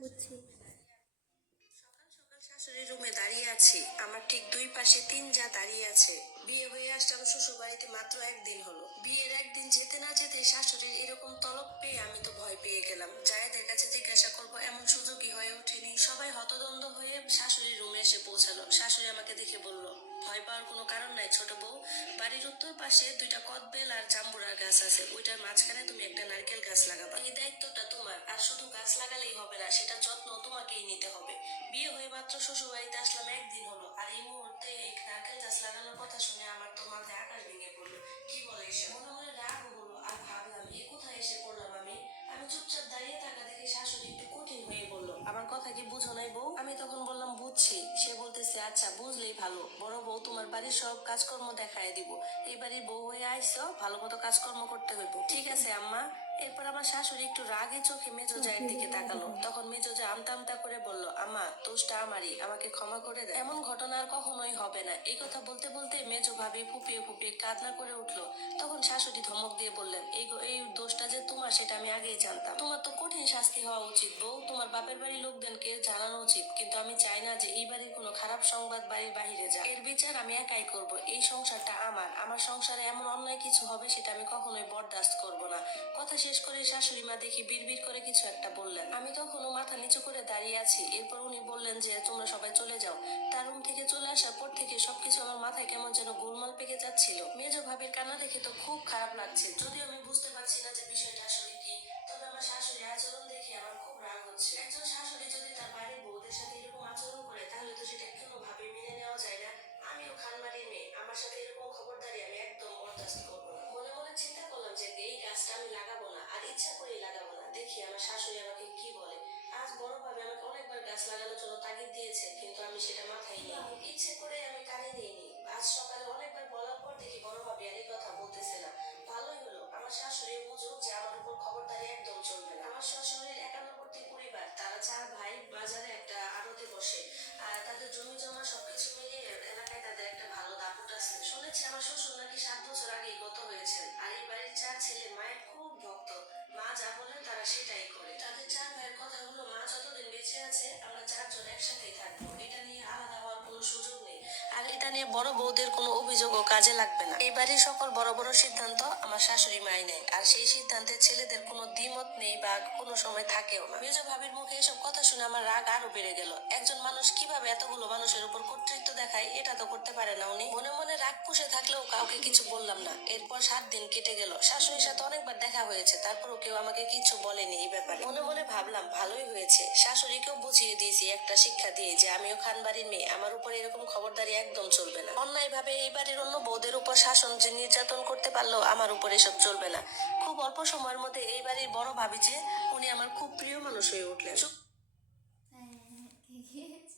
বুঝছি। সকাল সকাল শাশুড়ির রুমে দাঁড়িয়ে আছি, আমার ঠিক দুই পাশে তিন যা দাঁড়িয়ে আছে। বিয়ে হয়ে আসলাম শ্বশুর বাড়িতে মাত্র একদিন হলো। বিয়ের একদিন যেতে না যেতে শাশুড়ির এরকম তলব পেয়ে আমি তো ভয় পেয়ে গেলাম। জায়েদের কাছে জিজ্ঞাসা করব এমন সুযোগই হয়ে ওঠেনি। সবাই হতদম্ব হয়ে শাশুড়ির রুমে এসে পৌঁছালো। শাশুড়ি আমাকে দেখে বলল, ভয় পাওয়ার কোনো কারণ নাই ছোট বউ। বাড়ির উত্তর পাশে দুইটা কদবেল আর জাম্বুরা গাছ আছে, ওইটার মাঝখানে তুমি একটা নারকেল গাছ লাগাবা। এই দায়িত্বটা তোমার। আর শুধু গাছ লাগালেই হবে না, সেটা যত্ন তোমাকেই নিতে হবে। বিয়ে হয়ে মাত্র শ্বশুর বাড়িতে আসলাম একদিন হলো, আর এই মুহূর্তে এই নারকেল গাছ লাগানোর কথা শুনে আমার তো মাথায় আকাশ ভেঙে পড়লো। কি বলে এসে মনে মনে রাগ হলো, আর ভাবলাম এ কোথায় এসে পড়লাম আমি। আমি চুপচাপ দাঁড়িয়ে থাকা দেখে শাশুড়ি একটু কঠিন হয়ে বললো, আমার কথা কি বুঝো নাই বউ? আমি তখন বললাম বুঝছি। সে বলতেছে, আচ্ছা বুঝলেই ভালো, বড় বউ তোমার বাড়ির সব কাজকর্ম দেখায় দিব। এই বাড়ির বউ হয়ে আইসো, ভালো মতো কাজকর্ম করতে হইব। ঠিক আছে আম্মা। এরপর আমার শাশুড়ি একটু রাগে চোখে মেজো জায়ের দিকে তাকালো। তখন মেজো জা আমতা আমতা করে বলল, আম্মা দোষটা আমারই, আমাকে ক্ষমা করে দেয়। এমন ঘটনা আর কখনোই হবে না। এই কথা বলতে বলতে মেজো ভাবি ফুপিয়ে ফুপিয়ে কান্না করে উঠলো। তখন শাশুড়ি ধমক দিয়ে বললেন, এই দোষটা যে তোমার সেটা আমি আগেই জানতাম। তোমার তো কঠিন শাস্তি হওয়া উচিত বউ। তোমার বাপের বাড়ির লোকদেরকে জানানো উচিত। কিন্তু আমি চাই না যে এই বাড়ির কোনো খারাপ সংবাদ বাড়ির বাহিরে যাক। এর বিচার আমি একাই করব। এই সংসারটা আমার সংসারে এমন অন্যায় কিছু হবে সেটা আমি কখনোই বরদাস্ত করব না। কথা শেষ করে শাশুড়ি মা দেখি বিড়বিড় করে কিছু একটা বললেন। আমি তখনও মাথা নিচু করে দাঁড়িয়ে আছি। এরপর উনি বললেন যে তোমরা সবাই চলে যাও। তার রুম থেকে চলে আসার পর থেকে সবকিছু আমার মাথায় কেমন যেন গোলমাল পেকে যাচ্ছিল। মেজো ভাবির কান্না দেখে তো খুব খারাপ লাগছে, যদিও আমি বুঝতে পারছি না যে বিষয়টা আসলে কি। তবে আমার শাশুড়ি আচরণ দেখে আমার খুব রাগ হচ্ছে। একজন শাশুড়ি যদি তার বাড়ির বউদের সাথে এরকম আচরণ করে, তাহলে তো সেটা কোনোভাবে মেনে নেওয়া যায় না। আমিও খানবাড়ির মেয়ে, আমার সাথে এরকম খবরদারি আমি একদম বরদাস্ত করবো না। মনে মনে চিন্তা করলাম যে এই গাছটা আমি লাগাবো না, আর ইচ্ছা করে লাগাবো না। দেখি আমার শাশুড়ি আমাকে কি বলে। আজ বড় ভাবে আমাকে অনেকবার গাছ লাগানোর জন্য তাগিদ দিয়েছে, কিন্তু আমি সেটা মাথায় নিই ইচ্ছে করে আমি কানে নিইনি। আজ সকালে অনেকবার বলার পর দেখি বড় ভাবি আর এই কথা বলতেছে না। ভালোই হলো, আমার শাশুড়ি বুঝুক যে আমার উপর খবরদারি একদম চলবে না। আমার শ্বশুরের একান্নবর্তী পরিবার, তারা চার ভাই বাজারে একটা আড়তে বসে। আর তাদের জমি জমা সবকিছু মিলিয়ে এলাকায় তাদের একটা ভালো দাপট আছে। শুনেছি আমার শ্বশুর নাকি 7 বছর আগেই গত হয়েছেন। আর এই বাড়ির চার ছেলে মায়ের খুব ভক্ত। মা যা বলেন তারা সেটাই করে। তাদের চার ভাইয়ের কথা হলো, মা যতদিন বেঁচে আছে আমরা চারজন একসাথেই থাকবো। এটা নিয়ে আলাদা হওয়ার কোনো সুযোগ নেই। আর এটা নিয়ে বড় বউদের কোনো অভিযোগও কাজে লাগবে না। এই বাড়ির সকল বড় বড় সিদ্ধান্ত আমার শাশুড়ি মাই নেয়, আর সেই সিদ্ধান্তে ছেলেদের কোনো দ্বিমত নেই বা কোনো সময় থাকেও না। মেজো ভাবির মুখে এসব কথা শুনে আমার রাগ আরো বেড়ে গেল। একজন মানুষ কিভাবে এতগুলো মানুষের উপর কর্তৃত্ব দেখায়, এটা তো করতে পারে না উনি। মনে মনে রাগ পুষে থাকলেও কাউকে কিছু বললাম না। এরপর 7 দিন কেটে গেল। শাশুড়ির সাথে অনেকবার দেখা হয়েছে, তারপরও কেউ আমাকে কিছু বলেনি এই ব্যাপারে। মনে মনে ভাবলাম ভালোই হয়েছে, শাশুড়িকেও বুঝিয়ে দিয়েছি একটা শিক্ষা দিয়ে যে আমিও খানবাড়ির মেয়ে, আমার উপর এরকম খবরদারি একদম চলবে না। অন্যায় ভাবে এই বাড়ির অন্য বউদের উপর শাসন যে নির্যাতন করতে পারলো, আমার উপর এসব চলবে না। খুব অল্প সময়ের মধ্যে এই বাড়ির বড় ভাবি যে, উনি আমার খুব প্রিয় মানুষ হয়ে উঠলেন। হ্যাঁ, হ্যাঁ, কে গিয়েছে?